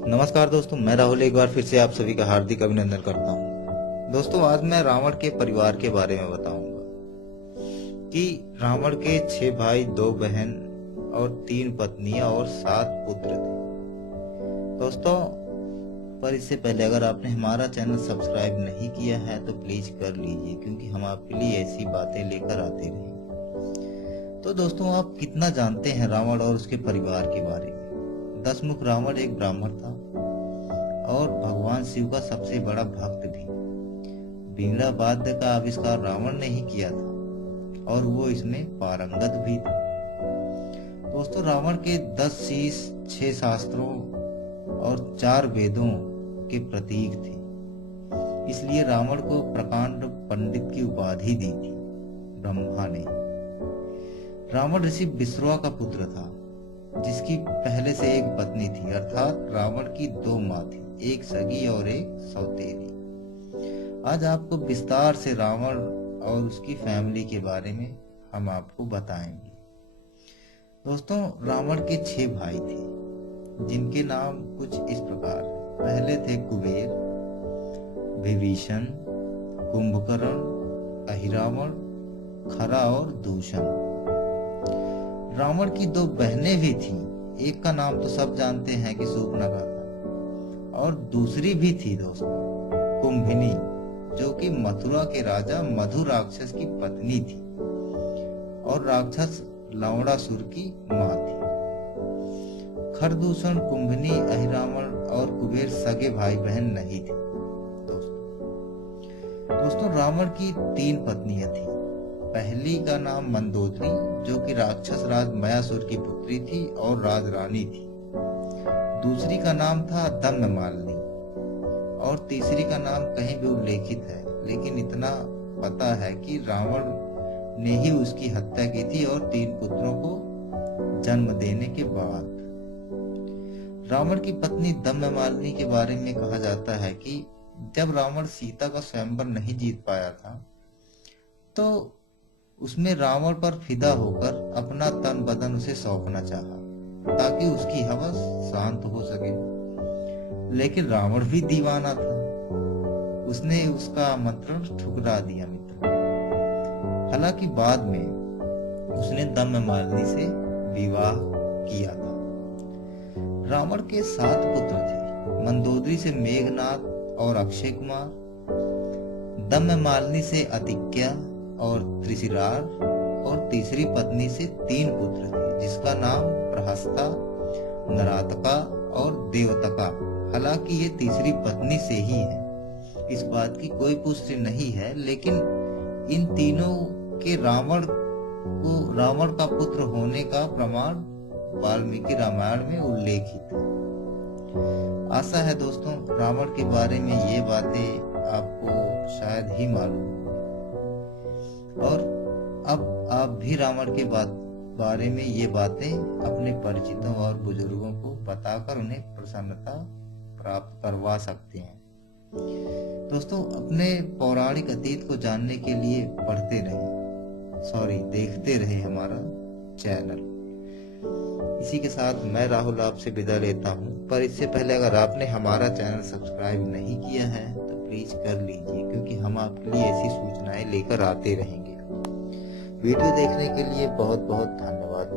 नमस्कार दोस्तों, मैं राहुल एक बार फिर से आप सभी का हार्दिक अभिनंदन करता हूं। दोस्तों, आज मैं रावण के परिवार के बारे में बताऊंगा कि रावण के 6 भाई, 2 बहन और 3 पत्नियां और 7 पुत्र थे। दोस्तों, पर इससे पहले अगर आपने हमारा चैनल सब्सक्राइब नहीं किया है तो प्लीज कर लीजिए, क्योंकि हम आपके लिए ऐसी बातें लेकर आते रहेंगे। तो दोस्तों, आप कितना जानते हैं रावण और उसके परिवार के बारे में? दशमुख रावण एक ब्राह्मण था और भगवान शिव का सबसे बड़ा भक्त भी। बीड़ा वाद्य का आविष्कार रावण ने ही किया था और वो इसमें पारंगत भी था। दोस्तों, रावण के 10 शीश, 6 शास्त्रों और 4 वेदों के प्रतीक थे, इसलिए रावण को प्रकांड पंडित की उपाधि दी थी ब्रह्मा ने। रावण ऋषि विश्रवा का पुत्र था, जिसकी पहले से एक पत्नी थी, अर्थात रावण की 2 माँ थी, एक सगी और एक सौतेली। आज आपको विस्तार से रावण और उसकी फैमिली के बारे में हम आपको बताएंगे। दोस्तों, रावण के 6 भाई थे, जिनके नाम कुछ इस प्रकार है। पहले थे कुबेर, विभीषण, कुंभकर्ण, अहिरावण, खरा और दूषण। रावण की 2 बहनें भी थीं। एक का नाम तो सब जानते हैं कि शूर्पणखा था, और दूसरी भी थी दोस्तों, कुंभिनी, जो कि मथुरा के राजा मधु राक्षस की पत्नी थी और राक्षस लवणासुर की मां थी। खरदूषण, कुंभिनी, अहिरावण और कुबेर सगे भाई बहन नहीं थे। दोस्तों, रावण की 3 पत्नियां थी। पहली का नाम मंदोदरी, जो कि राक्षस राज मयासुर की पुत्री थी और राजरानी थी। दूसरी का नाम था दम्यमालिनी और तीसरी का नाम कहीं भी उल्लेखित है, लेकिन इतना पता है कि रावण ने ही उसकी हत्या की थी और 3 पुत्रों को जन्म देने के बाद। रावण की पत्नी दम्यमालिनी के बारे में कहा जाता है कि जब रावण सीता का स्वयंवर नहीं जीत पाया था, तो उसमें रावण पर फिदा होकर अपना तन बदन उसे सौंपना चाहा, ताकि उसकी हवस शांत हो सके। लेकिन रावण भी दीवाना था, उसने उसका आमंत्रण ठुकरा दिया मित्र। हालांकि बाद में उसने दम्यमालिनी से विवाह किया था। रावण के 7 पुत्र थे। मंदोदरी से मेघनाद और अक्षय कुमार, दम्यमालिनी से अतिक्या और त्रिशिरार, और तीसरी पत्नी से 3 पुत्र थे, जिसका नाम प्रहस्ता, नरातका और देवतका। हालांकि ये तीसरी पत्नी से ही है, इस बात की कोई पुष्टि नहीं है, लेकिन इन तीनों के रावण का पुत्र होने का प्रमाण वाल्मीकि रामायण में उल्लेखित है। आशा है दोस्तों, रावण के बारे में ये बातें आपको शायद ही मालूम, और अब आप भी रावण के बारे में ये बातें अपने परिचितों और बुजुर्गों को बताकर उन्हें प्रसन्नता प्राप्त करवा सकते हैं। दोस्तों, अपने पौराणिक अतीत को जानने के लिए देखते रहे हमारा चैनल। इसी के साथ मैं राहुल आपसे विदा लेता हूं, पर इससे पहले अगर आपने हमारा चैनल सब्सक्राइब नहीं किया है तो प्लीज कर लीजिए, क्योंकि हम आपके लिए ऐसी सूचनाएं लेकर आते रहेंगे। वीडियो देखने के लिए बहुत बहुत धन्यवाद।